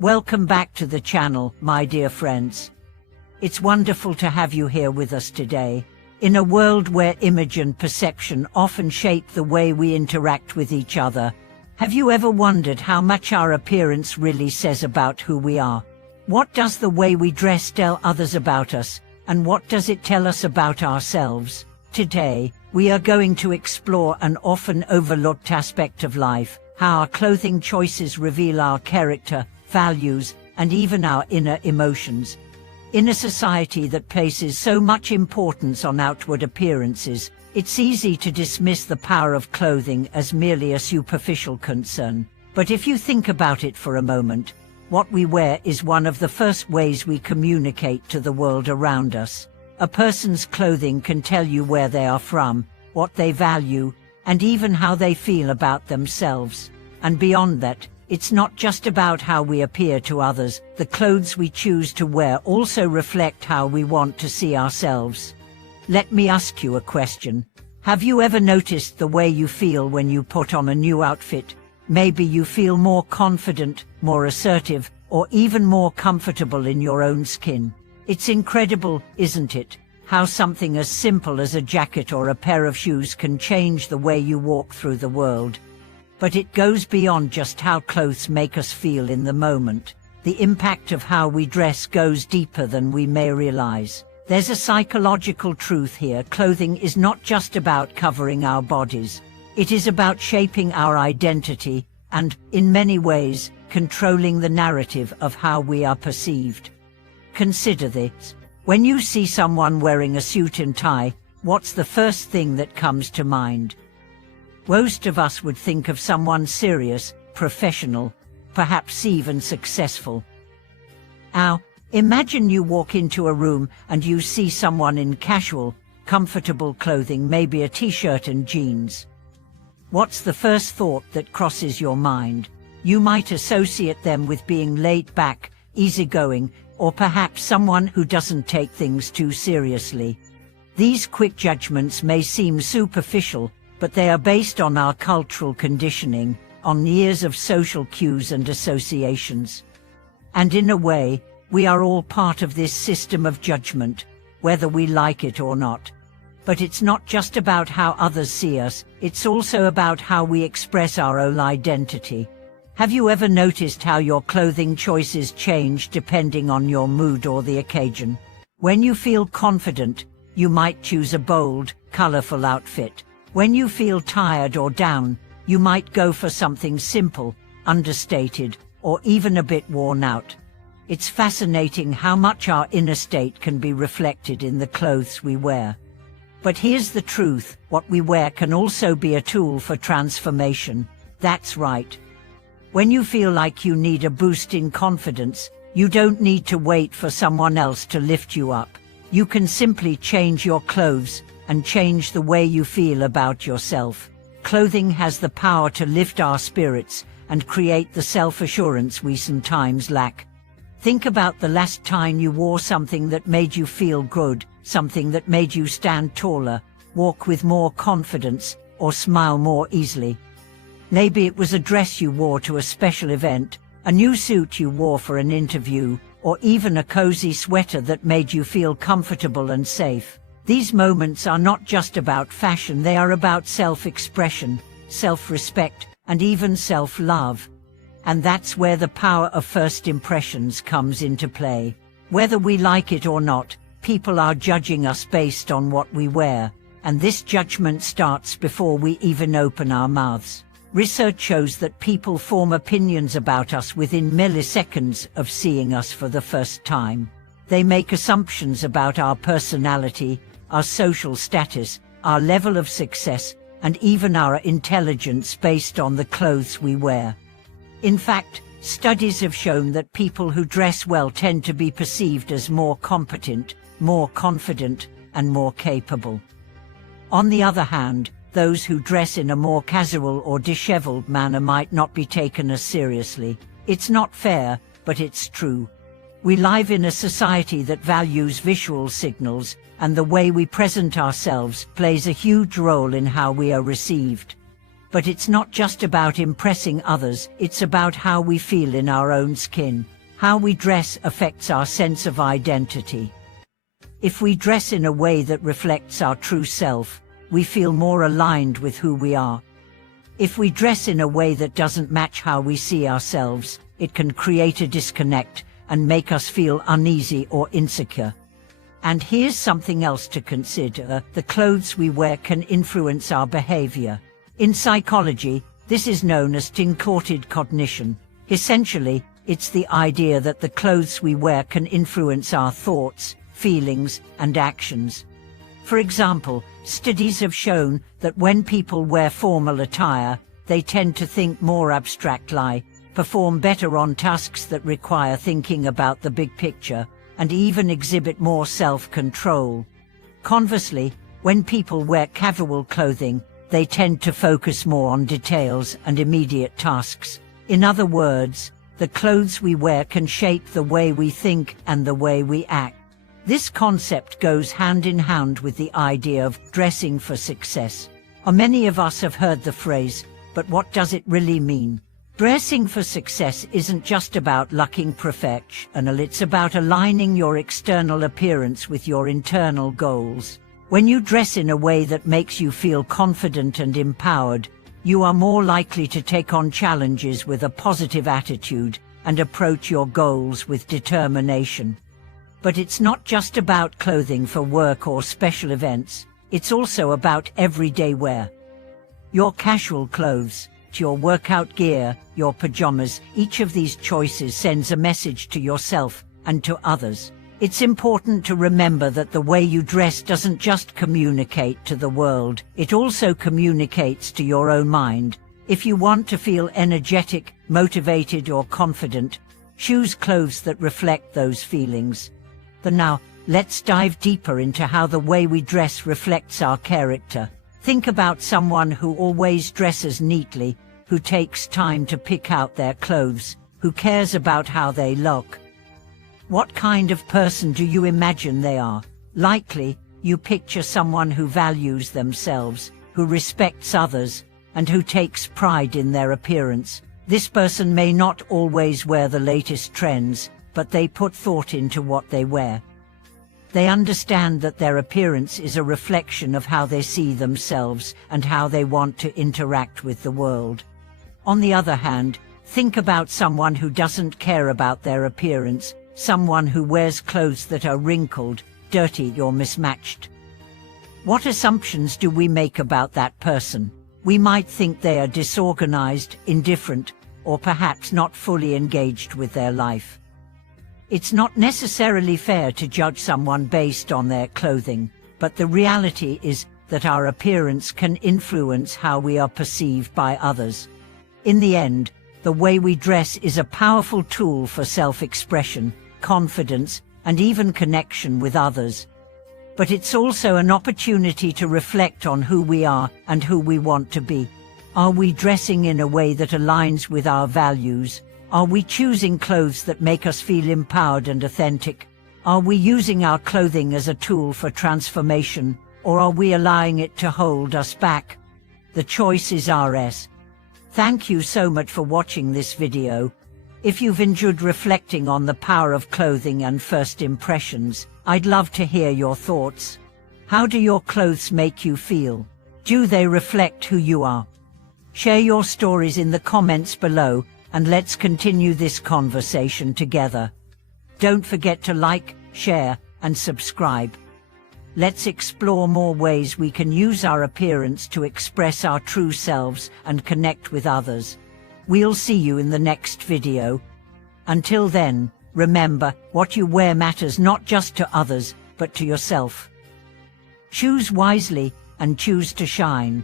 Welcome back to the channel, my dear friends. It's wonderful to have you here with us today. In a world where image and perception often shape the way we interact with each other, have you ever wondered how much our appearance really says about who we are? What does the way we dress tell others about us, and what does it tell us about ourselves? Today, we are going to explore an often overlooked aspect of life, how our clothing choices reveal our character, values, and even our inner emotions. In a society that places so much importance on outward appearances, it's easy to dismiss the power of clothing as merely a superficial concern. But if you think about it for a moment, what we wear is one of the first ways we communicate to the world around us. A person's clothing can tell you where they are from, what they value, and even how they feel about themselves. And beyond that, it's not just about how we appear to others. The clothes we choose to wear also reflect how we want to see ourselves. Let me ask you a question. Have you ever noticed the way you feel when you put on a new outfit? Maybe you feel more confident, more assertive, or even more comfortable in your own skin. It's incredible, isn't it, how something as simple as a jacket or a pair of shoes can change the way you walk through the world. But it goes beyond just how clothes make us feel in the moment. The impact of how we dress goes deeper than we may realize. There's a psychological truth here. Clothing is not just about covering our bodies. It is about shaping our identity and, in many ways, controlling the narrative of how we are perceived. Consider this. When you see someone wearing a suit and tie, what's the first thing that comes to mind? Most of us would think of someone serious, professional, perhaps even successful. Now, imagine you walk into a room and you see someone in casual, comfortable clothing, maybe a t-shirt and jeans. What's the first thought that crosses your mind? You might associate them with being laid back, easygoing, or perhaps someone who doesn't take things too seriously. These quick judgments may seem superficial, but they are based on our cultural conditioning, on years of social cues and associations. And in a way, we are all part of this system of judgment, whether we like it or not. But it's not just about how others see us, it's also about how we express our own identity. Have you ever noticed how your clothing choices change depending on your mood or the occasion? When you feel confident, you might choose a bold, colorful outfit. When you feel tired or down, you might go for something simple, understated, or even a bit worn out. It's fascinating how much our inner state can be reflected in the clothes we wear. But here's the truth, what we wear can also be a tool for transformation. That's right. When you feel like you need a boost in confidence, you don't need to wait for someone else to lift you up. You can simply change your clothes and change the way you feel about yourself. Clothing has the power to lift our spirits and create the self-assurance we sometimes lack. Think about the last time you wore something that made you feel good, something that made you stand taller, walk with more confidence, or smile more easily. Maybe it was a dress you wore to a special event, a new suit you wore for an interview, or even a cozy sweater that made you feel comfortable and safe. These moments are not just about fashion, they are about self-expression, self-respect, and even self-love. And that's where the power of first impressions comes into play. Whether we like it or not, people are judging us based on what we wear, and this judgment starts before we even open our mouths. Research shows that people form opinions about us within milliseconds of seeing us for the first time. They make assumptions about our personality, our social status, our level of success, and even our intelligence based on the clothes we wear. In fact, studies have shown that people who dress well tend to be perceived as more competent, more confident, and more capable. On the other hand, those who dress in a more casual or disheveled manner might not be taken as seriously. It's not fair, but it's true. We live in a society that values visual signals, and the way we present ourselves plays a huge role in how we are received. But it's not just about impressing others, it's about how we feel in our own skin. How we dress affects our sense of identity. If we dress in a way that reflects our true self, we feel more aligned with who we are. If we dress in a way that doesn't match how we see ourselves, it can create a disconnect and make us feel uneasy or insecure. And here's something else to consider: the clothes we wear can influence our behavior. In psychology, this is known as distorted cognition. Essentially, it's the idea that the clothes we wear can influence our thoughts, feelings, and actions. For example, studies have shown that when people wear formal attire, they tend to think more abstractly, perform better on tasks that require thinking about the big picture, and even exhibit more self-control. Conversely, when people wear casual clothing, they tend to focus more on details and immediate tasks. In other words, the clothes we wear can shape the way we think and the way we act. This concept goes hand in hand with the idea of dressing for success. Many of us have heard the phrase, but what does it really mean? Dressing for success isn't just about looking professional, it's about aligning your external appearance with your internal goals. When you dress in a way that makes you feel confident and empowered, you are more likely to take on challenges with a positive attitude and approach your goals with determination. But it's not just about clothing for work or special events, it's also about everyday wear. Your casual clothes, your workout gear, your pajamas, each of these choices sends a message to yourself and to others. It's important to remember that the way you dress doesn't just communicate to the world, it also communicates to your own mind. If you want to feel energetic, motivated, or confident, choose clothes that reflect those feelings. But now, let's dive deeper into how the way we dress reflects our character. Think about someone who always dresses neatly, who takes time to pick out their clothes, who cares about how they look. What kind of person do you imagine they are? Likely, you picture someone who values themselves, who respects others, and who takes pride in their appearance. This person may not always wear the latest trends, but they put thought into what they wear. They understand that their appearance is a reflection of how they see themselves and how they want to interact with the world. On the other hand, think about someone who doesn't care about their appearance, someone who wears clothes that are wrinkled, dirty, or mismatched. What assumptions do we make about that person? We might think they are disorganized, indifferent, or perhaps not fully engaged with their life. It's not necessarily fair to judge someone based on their clothing, but the reality is that our appearance can influence how we are perceived by others. In the end, the way we dress is a powerful tool for self-expression, confidence, and even connection with others. But it's also an opportunity to reflect on who we are and who we want to be. Are we dressing in a way that aligns with our values? Are we choosing clothes that make us feel empowered and authentic? Are we using our clothing as a tool for transformation, or are we allowing it to hold us back? The choice is ours. Thank you so much for watching this video. If you've enjoyed reflecting on the power of clothing and first impressions, I'd love to hear your thoughts. How do your clothes make you feel? Do they reflect who you are? Share your stories in the comments below, and let's continue this conversation together. Don't forget to like, share, and subscribe. Let's explore more ways we can use our appearance to express our true selves and connect with others. We'll see you in the next video. Until then, remember, what you wear matters not just to others, but to yourself. Choose wisely and choose to shine.